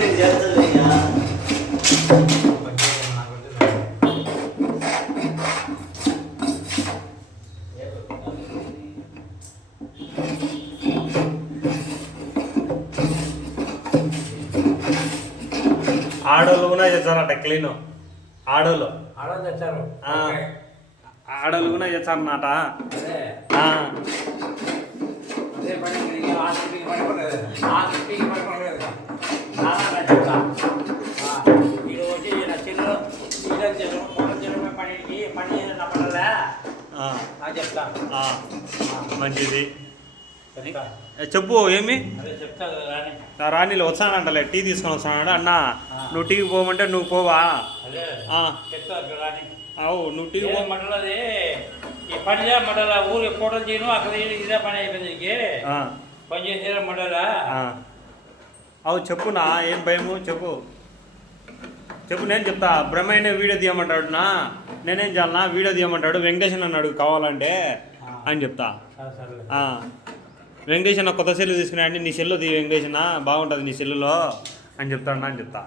నేను చేస్తానయ్యా. ఆడోళ్ళు కూడా చేస్తారట క్లీన్. ఆడోళ్ళు తెచ్చారు. ఆడోళ్ళు కూడా చేస్తారన్నమాట. అదే పని ఈరోజు నా చెల్లు పనికి పని నమ్మలే చెప్తా. మంచిది. చెప్పు ఏమి రాణిలో వస్తానంటలే, టీ తీసుకొని వస్తానంట. అన్న నువ్వు టీకి పోమంటే నువ్వు పోవా? అవు నువ్వు టీకి పోమంటది. ఈ పని చేయమంటారా? ఊరికి ఫోటోలు చేయను, అక్కడ ఇదే పని అయిపోయింది. పని చేసేదా మండలా? అవు చెప్పునా, ఏం భయము చెప్పు. చెప్పు నేను చెప్తా. బ్రహ్మయ్యనే వీడియో తీయమంటాడు నా, నేనేం చేయాలన్నా వీడియో తీయమంటాడు. వెంకటేశ్వర అన్నాడు కావాలంటే అని చెప్తా. వెంకటేశ్వర కొత్త సెల్లు తీసుకున్నాయండి, నీ సెల్లు తీ వెంకటేశ్వర బాగుంటుంది నీ సెల్లులో అని చెప్తాడు అని చెప్తా.